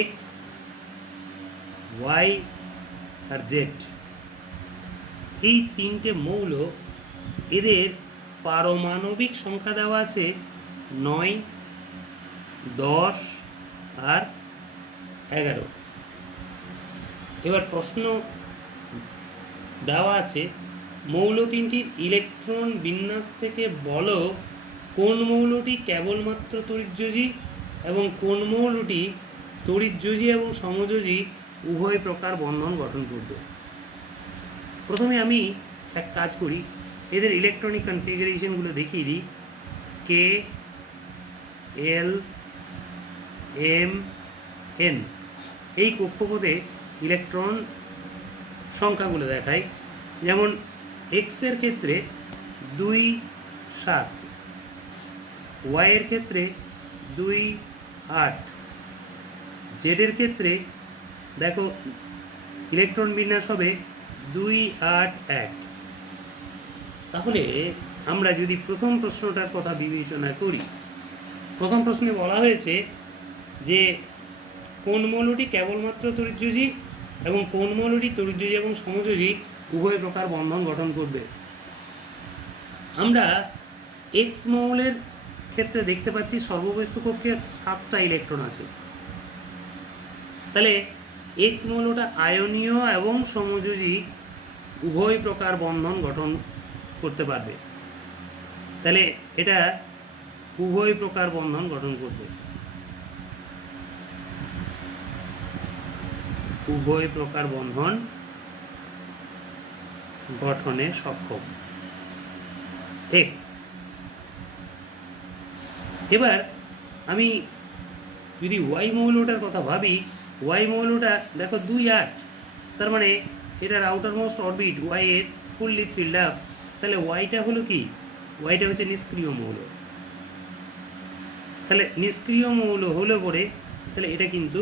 X, Y আর Z, এই তিনটে মৌল, এদের পারমাণবিক সংখ্যা দেওয়া আছে 9, 10 আর 11। এবার প্রশ্ন দেওয়া আছে মৌল তিনটির ইলেকট্রন বিন্যাস থেকে বলো কোন মৌলটি কেবলমাত্র তড়িৎযোজী এবং কোন মৌলটি তড়িৎযোজী এবং সমযোজী উভয় প্রকার বন্ধন গঠন করবে। প্রথমে আমি এক কাজ করি, এদের ইলেকট্রনিক কনফিগারেশনগুলো দেখিয়ে দিই। কে, এল, এম, এন, এই কক্ষপথে ইলেকট্রন সংখ্যাগুলো দেখায়। যেমন এক্সের ক্ষেত্রে 2, 7, ওয়াইয়ের ক্ষেত্রে 2, 8, জেডের ক্ষেত্রে দেখো ইলেকট্রন বিন্যাস হবে 2, 8, 1। তাহলে আমরা যদি প্রথম প্রশ্নটার কথা বিবেচনা করি, প্রথম প্রশ্নে বলা হয়েছে যে কোন মৌলটি কেবলমাত্র তড়িৎযোজী এবং কোন মৌলটি তড়িৎযোজী এবং সমযোজী উভয় প্রকার বন্ধন গঠন করবে। আমরা এক্স মৌলের ক্ষেত্রে দেখতে পাচ্ছি সর্ববস্তু কক্ষে 7টা ইলেকট্রন আছে। তাহলে এক্স মৌলটা আয়নীয় এবং সমযোজী উভয় প্রকার বন্ধন গঠন করতে পারবে। তাহলে এটা উভয় প্রকার বন্ধন গঠন করবে, উভয় প্রকার বন্ধন গঠনে সক্ষম এক্স। এবার আমি যদি ওয়াই মৌলটার কথা ভাবি, ওয়াই মৌলটা দেখো 2, 8, তার মানে এটার আউটার মোস্ট অরবিট ওয়াই এর ফুললি ফিল্ড আপ। তাহলে ওয়াইটা হলো কি? ওয়াইটা হচ্ছে নিষ্ক্রিয় মৌল। তাহলে নিষ্ক্রিয় মৌল হলে পরে তাহলে এটা কিন্তু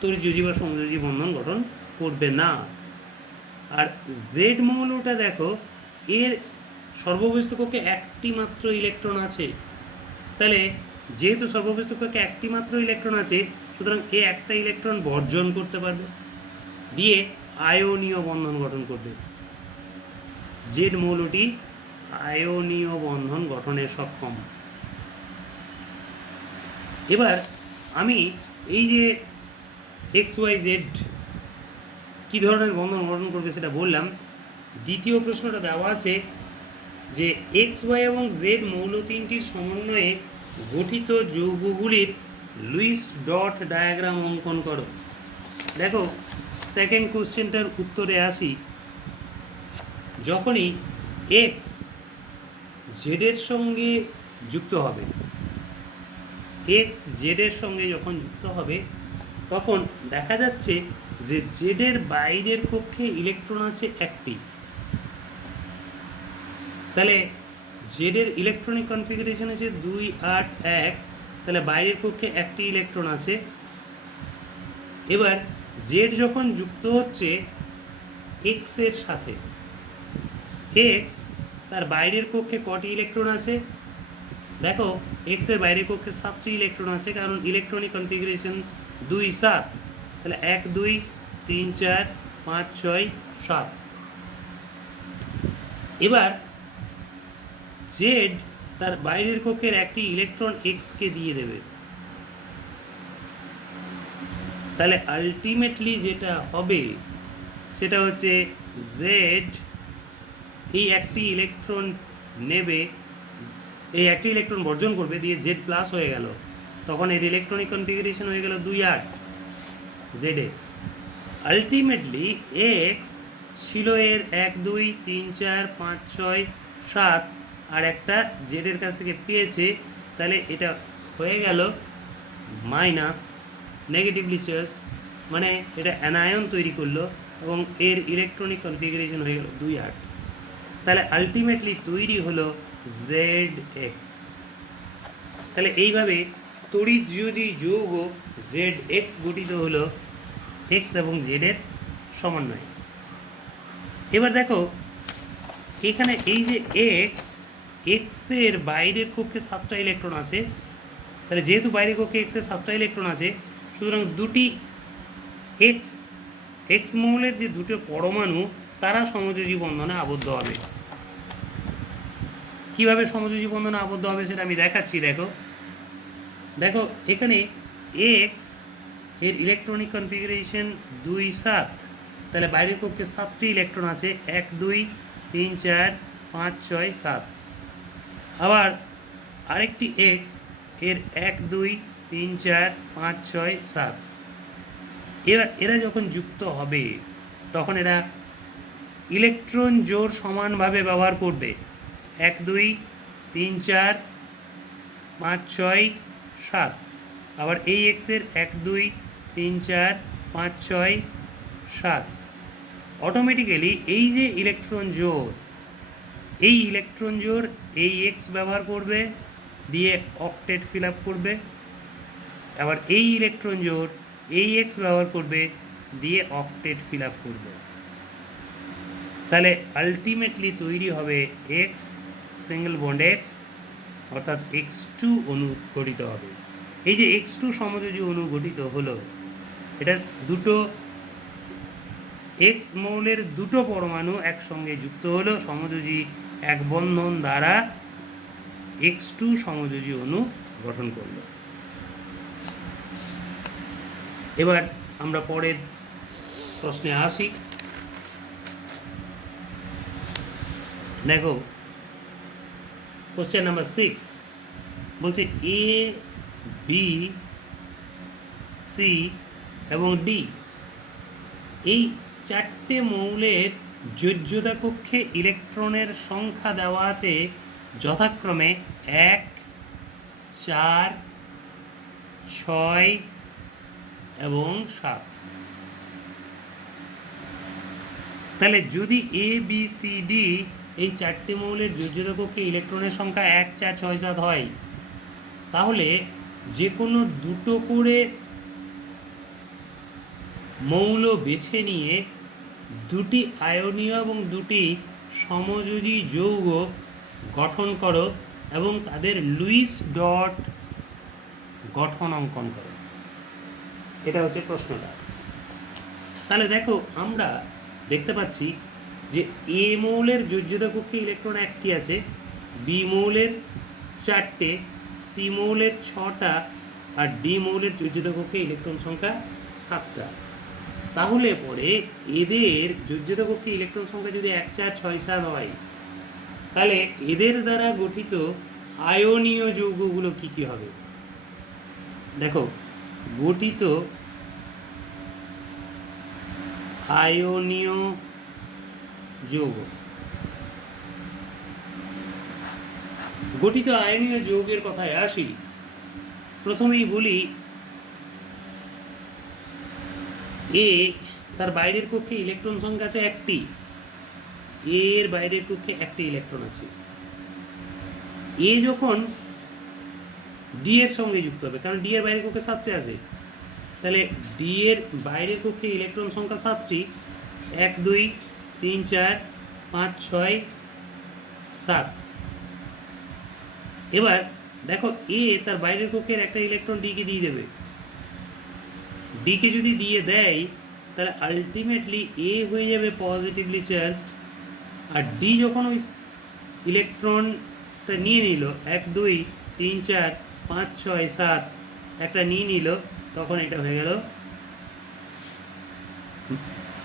তড়িৎযোজী বা সমযোজী বন্ধন গঠন করবে না। আর জেড মৌলটা দেখো এর সর্ববস্তু কক্ষে একটি মাত্র ইলেকট্রন আছে। তাহলে যেহেতু সর্ববস্তু কক্ষে একটি মাত্র ইলেকট্রন আছে, সুতরাং এ একটা ইলেকট্রন বর্জন করতে পারবে, দিয়ে আয়নীয় বন্ধন গঠন করবে। জেড মৌলটি আয়নীয় বন্ধন গঠনে সক্ষম। এবার আমি এই যে এক্স, ওয়াই, জেড কী ধরনের বন্ধন গঠন করবে সেটা বললাম। দ্বিতীয় প্রশ্নটা দেওয়া আছে যে এক্স, ওয়াই এবং জেড মৌল তিনটির সমন্বয়ে গঠিত যৌগগুলির লুইস ডট ডায়াগ্রাম অঙ্কন করো। দেখো সেকেন্ড কোশ্চেনটার উত্তরে আসি। যখনই এক্স জেডের সঙ্গে যুক্ত হবে, এক্স জেডের সঙ্গে যখন যুক্ত হবে তখন দেখা যাচ্ছে যে জেডের বাইরের কক্ষে ইলেকট্রন আছে একটি। তাহলে জেডের ইলেকট্রনিক কনফিগারেশন আছে 2, 8, 1, তাহলে বাইরের কক্ষে একটি ইলেকট্রন আছে। এবার জেড যখন যুক্ত হচ্ছে এক্স এর সাথে, এক্স তার বাইরের কক্ষে কটি ইলেকট্রন আছে? দেখো এক্স এর বাইরের কক্ষে 7টি ইলেকট্রন আছে, কারণ ইলেকট্রনিক কনফিগারেশন 2, 7। তাহলে 1, 2, 3, 4, 5, 6, 7। এবার জেড তার বাইরের কক্ষের একটি ইলেকট্রন এক্সকে দিয়ে দেবে। তাহলে আলটিমেটলি যেটা হবে সেটা হচ্ছে জেড এই একটি ইলেকট্রন নেবে, এই একটি ইলেকট্রন বর্জন করবে, দিয়ে জেড প্লাস হয়ে গেল। তখন এর ইলেকট্রনিক কনফিগারেশন হয়ে গেল 2, 8 জেডে। আলটিমেটলি এক্স ছিল এর 1, 2, 3, 4, 5, 6, 7 আর একটা জেডের কাছ থেকে পেয়েছে। তাহলে এটা হয়ে গেল মাইনাস, নেগেটিভলি চার্জড, মানে এটা অ্যানায়ন তৈরি করলো এবং এর ইলেকট্রনিক কনফিগারেশন হয়ে গেল 2, 8। তাহলে আলটিমেটলি তৈরি হলো জেড এক্স। তাহলে এইভাবে তড়িৎযোজী যৌগ জেড এক্স গঠিত হলো এক্স এবং জেডের সমন্বয়ে। এবার দেখো এখানে এই যে এক্স, এক্সের বাইরের কক্ষে 7টা ইলেকট্রন আছে, তাহলে যেহেতু বাইরের কক্ষে এক্সের 7টা ইলেকট্রন আছে, সুতরাং দুটি এক্স এক্স মৌলের যে দুটো পরমাণু তারা সমযোজী বন্ধনে আবদ্ধ হবে। কিভাবে সমযোজী বন্ধনে আবদ্ধ হবে সেটা আমি দেখাচ্ছি। দেখো দেখো এখানে এক্স এর ইলেকট্রনিক কনফিগারেশন 2 7, তাহলে বাইরের কক্ষে 7টি ইলেকট্রন আছে, 1 2 3 4 5 6 7। আবার আরেকটি এক্স এর 1 2 3 4 5 6 7। এরা যখন যুক্ত হবে তখন এরা ইলেকট্রন জোড় সমানভাবে ব্যবহার করবে। 1 2 3 4 5 6 7। আবার এই এক্সের 1 2 3 4 5 6 7। অটোমেটিক্যালি এই যে ইলেকট্রন জোড়, এই ইলেকট্রন জোড় এই এক্স ব্যবহার করবে, দিয়ে অক্টেট ফিল আপ করবে। আবার এই ইলেকট্রন জোড় এই এক্স ব্যবহার করবে, দিয়ে অক্টেট ফিল আপ করবে। তাহলে আলটিমেটলি তৈরি হবে এক্স সিঙ্গেল বন্ড এক্স, অর্থাৎ X2 অণু গঠিত হবে। এই যে X2 সমযোজী অণু গঠিত হলো, এটা দুটো এক্স মৌলের দুটো পরমাণু একসঙ্গে যুক্ত হলো সমযোজী এক বন্ধন দ্বারা X2 সমযোজী অণু গঠন করল। এবার আমরা পরের প্রশ্নে আসি। দেখো কোশ্চেন নাম্বার 6 বলছে এ বি সি এবং ডি এই চারটে মৌলের যোজ্যতা কক্ষে ইলেকট্রনের সংখ্যা দেওয়া আছে যথাক্রমে 1 4 6 এবং 7। তাহলে যদি এ বি সি ডি এই চারটে মৌলের যোজ্যতা কক্ষে ইলেকট্রনের সংখ্যা 1 4 6 7 হয়, তাহলে যে কোনো দুটো করে মৌল বেছে নিয়ে দুটি আয়নীয় এবং দুটি সমযোজী যৌগ গঠন করো এবং তাদের লুইস ডট গঠন অঙ্কন করো। এটা হচ্ছে প্রশ্নটা। তাহলে দেখো আমরা দেখতে পাচ্ছি যে এ মৌলের যোজ্যতা কক্ষে ইলেকট্রন 1টি আছে, বি মৌলের 4টে, সি মৌলের 6টা, আর ডি মৌলের যোজ্যতা কক্ষে ইলেকট্রন সংখ্যা 7টা। তাহলে পরে এদের যোজ্যতা কক্ষে ইলেকট্রন সংখ্যা যদি 1 4 6 7 হয়, তাহলে এদের দ্বারা গঠিত আয়নীয় যৌগগুলো কি কি হবে? দেখো গঠিত আয়নীয় যৌগ, গঠিত আয়নীয় যৌগের কথায় আসি। প্রথমেই বলি এ তার বাইরের কক্ষে ইলেকট্রন সংখ্যা আছে 1টি, এর বাইরের কক্ষে 1টি ইলেকট্রন আছে। এ যখন ডি এর সঙ্গে যুক্ত হবে, কারণ ডি এর বাইরের কক্ষে 7টি আছে, তাহলে ডি এর বাইরের কক্ষে ইলেকট্রন সংখ্যা 7টি, 1 2 3 4 5 6 7। এবার দেখো এ তার বাইরের কক্ষের একটা ইলেকট্রন ডিকে দিয়ে দেবে। ডিকে যদি দিয়ে দেয় তাহলে আলটিমেটলি এ হয়ে যাবে পজিটিভলি চার্জড, আর ডি যখন ওই ইলেকট্রনটা নিয়ে নিল 1 2 3 4 5 6 7 একটা নিয়ে নিল, তখন এটা হয়ে গেল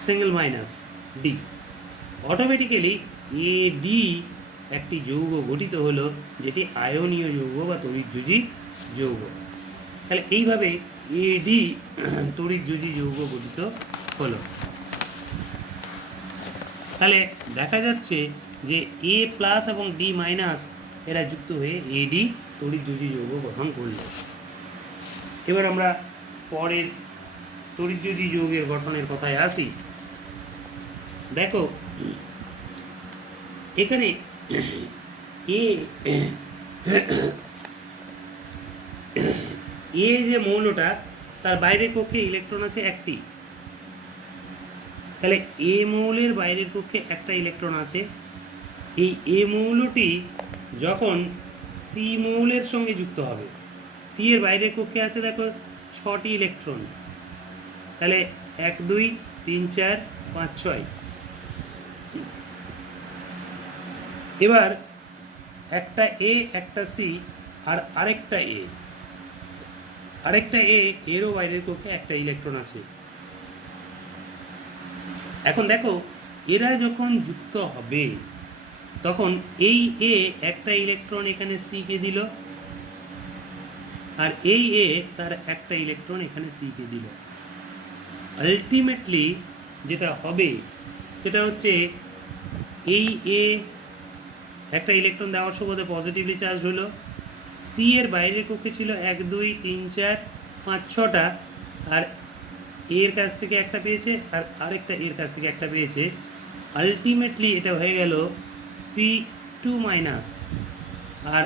single minus D. Automatically A D একটি যৌগ গঠিত হলো, যেটি আয়নীয় যৌগ বা তড়িৎযোজী যৌগ। তাহলে এইভাবে এ ডি তড়িৎযোজী যৌগ গঠিত হলো। তাহলে দেখা যাচ্ছে যে এ প্লাস এবং ডি মাইনাস এরা যুক্ত হয়ে এ ডি তড়িৎযোজী যৌগ গঠন করল। এবার আমরা পরের তড়িৎযোজী যৌগের গঠনের কথায় আসি। দেখো এখানে এ যে মৌলটা তার বাইরের কক্ষে ইলেকট্রন আছে 1টি, তাহলে এ মৌলের বাইরের কক্ষে একটা ইলেকট্রন আছে। এই এ মৌলটি যখন সি মৌলের সঙ্গে যুক্ত হবে, সি এর বাইরের কক্ষে আছে দেখো 6টি ইলেকট্রন, তাহলে 1 2 3 4 5 6। এবার একটা এ একটা সি আর আরেকটা এ এরও বাইরের কক্ষে একটা ইলেকট্রন আছে। এখন দেখো এরা যখন যুক্ত হবে তখন এই এ একটা ইলেকট্রন এখানে সি কে দিল, আর এই এ তার একটা ইলেকট্রন এখানে সি কে দিল। আলটিমেটলি যেটা হবে সেটা হচ্ছে এই এ একটা ইলেকট্রন দেওয়ার সুবাদে পজিটিভলি চার্জ হলো, সি এর বাইরের কক্ষে ছিল 1 2 3 4 5 6টা, আর এর কাছ থেকে একটা পেয়েছে আর আরেকটা এর কাছ থেকে একটা পেয়েছে। আলটিমেটলি এটা হয়ে গেল C2 মাইনাস, আর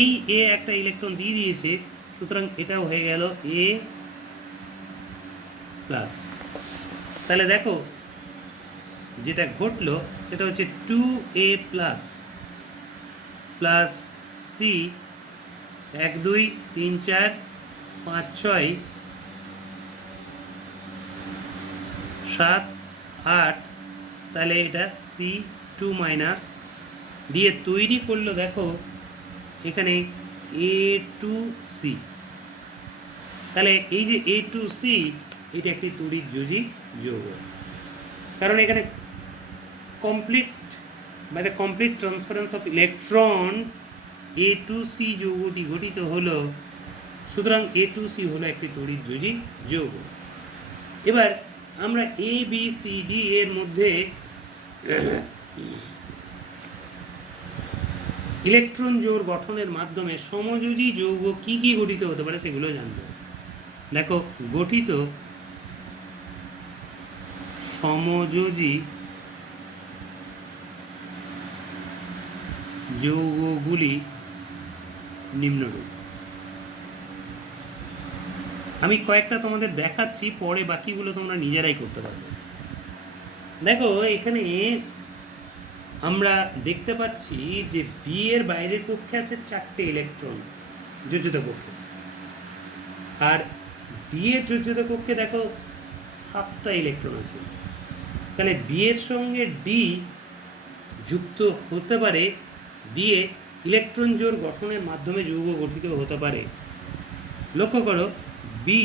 এই এ একটা ইলেকট্রন দিয়ে দিয়েছে, সুতরাং এটাও হয়ে গেল এ প্লাস। তাহলে দেখো যেটা ঘটলো সেটা হচ্ছে 2a প্লাস প্লাস সি 1 2 3 4 5 6 7 8, তাহলে এটা C2 মাইনাস দিয়ে তৈরি করলো দেখো এখানে A2C। তাহলে এই যে A2C এটা একটি তড়িৎযোজী যৌগ, কারণ এখানে complete transference of electron A2C যৌগটি গঠিত হলো, সুতরাং A2C হলো একটি তড়িৎযোজী যৌগ। এবার আমরা A B C D এর মধ্যে ইলেকট্রন জোড় গঠনের মাধ্যমে সমযোজী যৌগ কি কি গঠিত হতে পারে সেগুলো জানবো। দেখো গঠিত সমযোজী যৌগগুলি নিম্নরূপ। আমি কয়েকটা তোমাদের দেখাচ্ছি, পরে বাকিগুলো তোমরা নিজেরাই করতে পারবে। দেখো এখানে আমরা দেখতে পাচ্ছি যে বি এর বাইরের কক্ষে আছে 4টে ইলেকট্রন যোজিত কক্ষে, আর বি এর যোজিত কক্ষে দেখো 7টা ইলেকট্রন আছে। তাহলে বি এর সঙ্গে ডি যুক্ত হতে পারে, দিয়ে ইলেকট্রন জোড় গঠনের মাধ্যমে যৌগ গঠিত হতে পারে। লক্ষ্য করো বি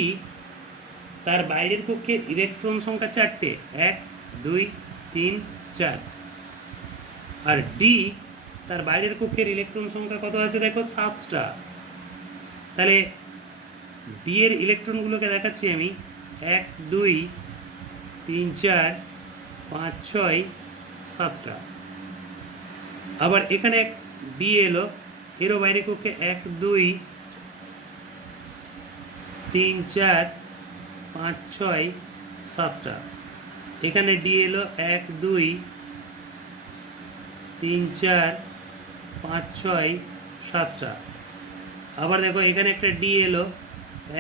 তার বাইরের কক্ষের ইলেকট্রন সংখ্যা 4টে, 1 2 3 4, আর ডি তার বাইরের কক্ষের ইলেকট্রন সংখ্যা কত আছে দেখো 7টা। তাহলে ডি এর ইলেকট্রনগুলোকে দেখাচ্ছি আমি 1 2 3 4 5 6 7টা। আবার এখানে ডি এলো, এরও বাইরের কক্ষে 1 2 3 4 5 6 7টা। এখানে ডি এলো 1 2 3 4 5 6 7টা। আবার দেখো এখানে একটা ডি এলো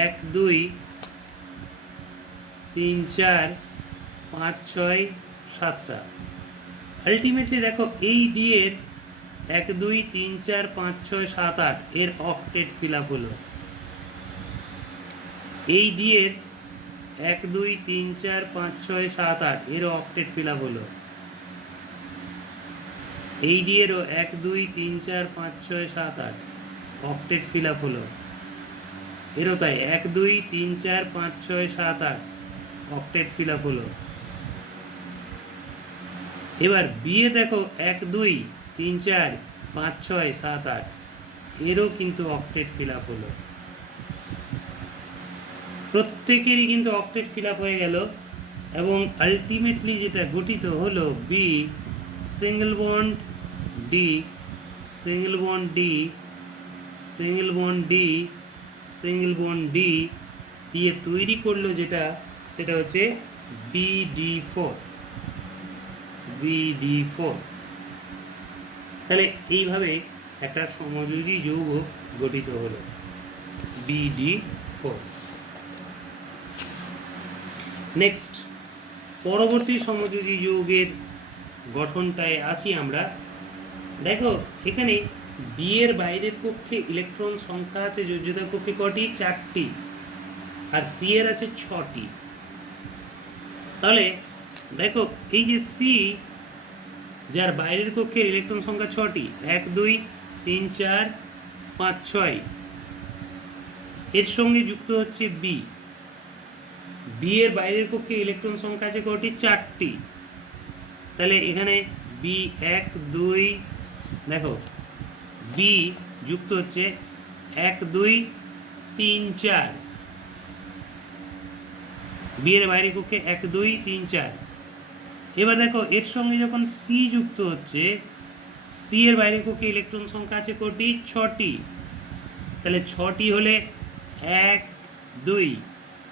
1 2 3 4 5 6 7টা। আলটিমেটলি দেখো এই ডি এর 1 2 3 4 5 6 7 8 এর অক্টেট ফিল আপ হলো। এই ডি এর 1 2 3 4 5 6 7 8 এর অক্টেট ফিল আপ হলো। এই ডি এরও 1 2 3 4 5 6 7 8 অক্টেট ফিল আপ হলো। এরও তাই 1 2 3 4 5 6 7 8 অক্টেট ফিল আপ হলো। এবার বি এ দেখো 1 2 3 4 5 6 7 8 এরও কিন্তু অক্টেট ফিল আপ হলো। প্রত্যেকেরই কিন্তু অক্টেট ফিল আপ হয়ে গেল, এবং আলটিমেটলি যেটা গঠিত হলো B single bond D single bond D single bond D single bond D দিয়ে তৈরি করলো যেটা, সেটা হচ্ছে BD4। তাহলে এইভাবে একটা সমযোজী যৌগ গঠিত হলো BD4। নেক্সট পরবর্তী সমযোজী যৌগের গঠনটায় আসি আমরা। দেখো এখানে বি এর বাইরের কক্ষে ইলেকট্রন সংখ্যা আছে যোজ্যতার কক্ষে কটি? 4টি। আর সি এর আছে 6টি। তাহলে দেখো এই যে সি, যার বাইরের কক্ষের ইলেকট্রন সংখ্যা 6টি, 1 2 3 4 5 6, এর সঙ্গে যুক্ত হচ্ছে বি। বি এর বাইরের কক্ষে ইলেকট্রন সংখ্যা আছে কটি? 4টি। তাহলে এখানে বি 1 2, দেখো বি যুক্ত হচ্ছে 1 2 3 4, বি এর বাইরের কক্ষে 1 2 3 4। এবার দেখো এর সঙ্গে যখন সি যুক্ত হচ্ছে, সি এর বাইরের কক্ষে ইলেকট্রন সংখ্যা আছে কটি? 6টি। তাহলে 6টি হলে 1 2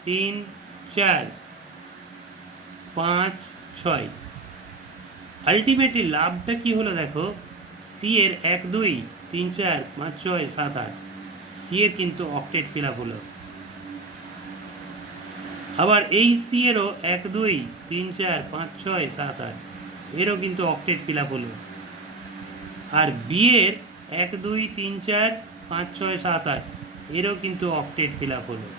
3 4 5 6। আলটিমেটলি লাভটা কি হলো দেখো, সি এর 1 2 3 4 5 6 7 8, সি এর কিন্তু অক্টেট ফিল আপ হলো। আবার এই সি এরও 1 2 3 4 5 6 7 8, এরও কিন্তু অক্টেট ফিল আপ হলো। আর বি এর 1 2 3 4 5 6 7 8, এরও কিন্তু অক্টেট ফিল আপ হলো।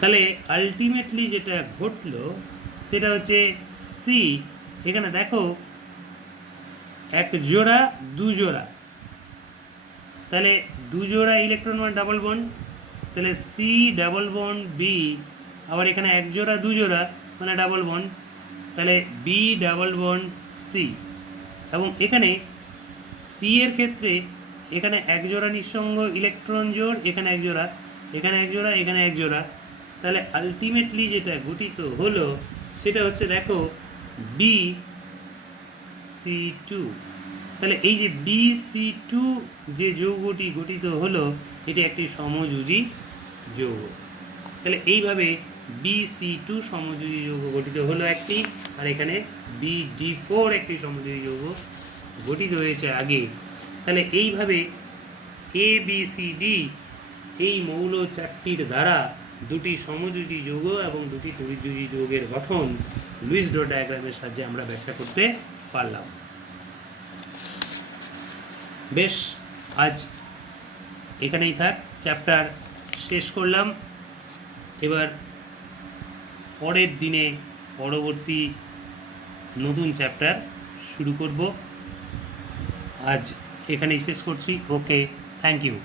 তাহলে আলটিমেটলি যেটা ঘটলো সেটা হচ্ছে সি, এখানে দেখো 1 জোড়া 2 জোড়া, তাহলে 2 জোড়া ইলেকট্রন মানে ডাবল বন্ড, তাহলে সি ডাবল বন্ড বি, আবার এখানে 1 জোড়া 2 জোড়া মানে ডাবল বন্ড, তাহলে বি ডাবল বন্ড সি। এবং এখানে সি এর ক্ষেত্রে এখানে 1 জোড়া নিঃসঙ্গ ইলেকট্রন জোড়, এখানে 1 জোড়া, এখানে 1 জোড়া, এখানে 1 জোড়া। তাহলে আলটিমেটলি যেটা গঠিত হলো সেটা হচ্ছে দেখো বি সি টু। তাহলে এই যে বি সি টু যে যৌগটি গঠিত হলো, এটি একটি সমযোজী যৌগ। তাহলে এইভাবে বি সি টু সমযোজী যৌগ গঠিত হলো একটি, আর এখানে বি ডি ফোর একটি সমযোজী যৌগ গঠিত হয়েছে আগে। তাহলে এইভাবে এ বি সি ডি এই মৌল চারটির দ্বারা দুটি সমযোজী যৌগ এবং দুটি তড়িৎযোজী যৌগের গঠন লুইস ডট ডায়াগ্রামের সাহায্যে আমরা ব্যাখ্যা করতে পারলাম। বেশ, আজ এখানেই থাক, চ্যাপ্টার শেষ করলাম। এবার পরের দিনে পরবর্তী নতুন চ্যাপ্টার শুরু করব। আজ এখানেই শেষ করছি। ওকে, থ্যাংক ইউ।